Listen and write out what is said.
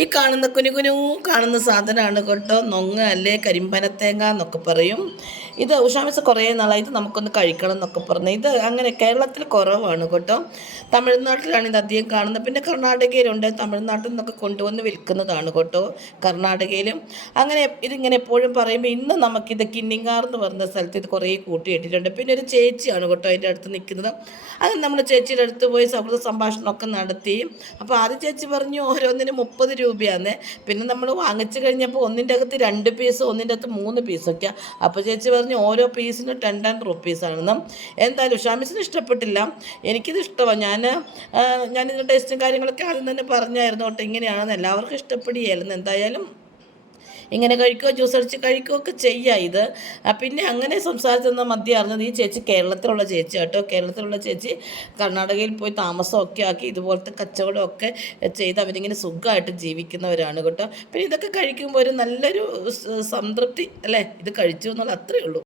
ഈ കാണുന്ന കുനുകുനു കാണുന്ന സാധനമാണ് കേട്ടോ നൊങ്ങ് അല്ലേ കരിമ്പനത്തേങ്ങ എന്നൊക്കെ പറയും. ഇത് ഉഷാമിസ് കുറേ നാളായി ഇത് നമുക്കൊന്ന് കഴിക്കണം എന്നൊക്കെ പറഞ്ഞു. ഇത് അങ്ങനെ കേരളത്തിൽ കുറവാണ് കേട്ടോ. തമിഴ്നാട്ടിലാണ് ഇത് അധികം കാണുന്നത്. പിന്നെ കർണാടകയിലുണ്ട്. തമിഴ്നാട്ടിൽ നിന്നൊക്കെ കൊണ്ടുവന്ന് വിൽക്കുന്നതാണ് കേട്ടോ കർണാടകയിലും. അങ്ങനെ ഇതിങ്ങനെ എപ്പോഴും പറയുമ്പോൾ ഇന്ന് നമുക്കിത് കിന്നിങ്ങാർ എന്ന് പറഞ്ഞ സ്ഥലത്ത് ഇത് കുറേ കൂട്ടിയിട്ടിട്ടുണ്ട്. പിന്നെ ഒരു ചേച്ചിയാണ് കേട്ടോ അതിൻ്റെ അടുത്ത് നിൽക്കുന്നത്. അങ്ങനെ നമ്മൾ ചേച്ചിയുടെ അടുത്ത് പോയി സൗഹൃദ സംഭാഷണമൊക്കെ നടത്തി. അപ്പോൾ ആദ്യം ചേച്ചി പറഞ്ഞു ഓരോന്നിനും 30 രൂപയാണ്. പിന്നെ നമ്മൾ വാങ്ങിച്ചു കഴിഞ്ഞപ്പോൾ ഒന്നിൻ്റെ അകത്ത് 2 പീസ്, ഒന്നിൻ്റെ അകത്ത് 3 പീസൊക്കെ. അപ്പോൾ ചേച്ചി പറഞ്ഞു ഓരോ പീസിന് 10 റുപ്പീസാണെന്ന്. എന്തായാലും ഷാമിസിന് ഇഷ്ടപ്പെട്ടില്ല. എനിക്കിത് ഇഷ്ടമാണ്. ഞാനിതിൻ്റെ ടേസ്റ്റും കാര്യങ്ങളൊക്കെ ആദ്യം തന്നെ പറഞ്ഞായിരുന്നു കേട്ടോ. ഇങ്ങനെയാണെന്ന് എല്ലാവർക്കും ഇഷ്ടപ്പെടുകയായിരുന്നു. എന്തായാലും ഇങ്ങനെ കഴിക്കുകയോ ജ്യൂസ് അടിച്ച് കഴിക്കുകയോ ഒക്കെ ചെയ്യുക ഇത്. പിന്നെ അങ്ങനെ സംസാരിച്ചെന്ന മധ്യ അറിഞ്ഞത് ഈ ചേച്ചി കേരളത്തിലുള്ള ചേച്ചി കേട്ടോ. കേരളത്തിലുള്ള ചേച്ചി കർണാടകയിൽ പോയി താമസമൊക്കെ ആക്കി ഇതുപോലത്തെ കച്ചവടമൊക്കെ ചെയ്ത് അവരിങ്ങനെ സുഖമായിട്ട് ജീവിക്കുന്നവരാണ് കേട്ടോ. പിന്നെ ഇതൊക്കെ കഴിക്കുമ്പോൾ ഒരു നല്ലൊരു സംതൃപ്തി അല്ലേ, ഇത് കഴിച്ചു എന്നുള്ള അത്രയേ ഉള്ളൂ.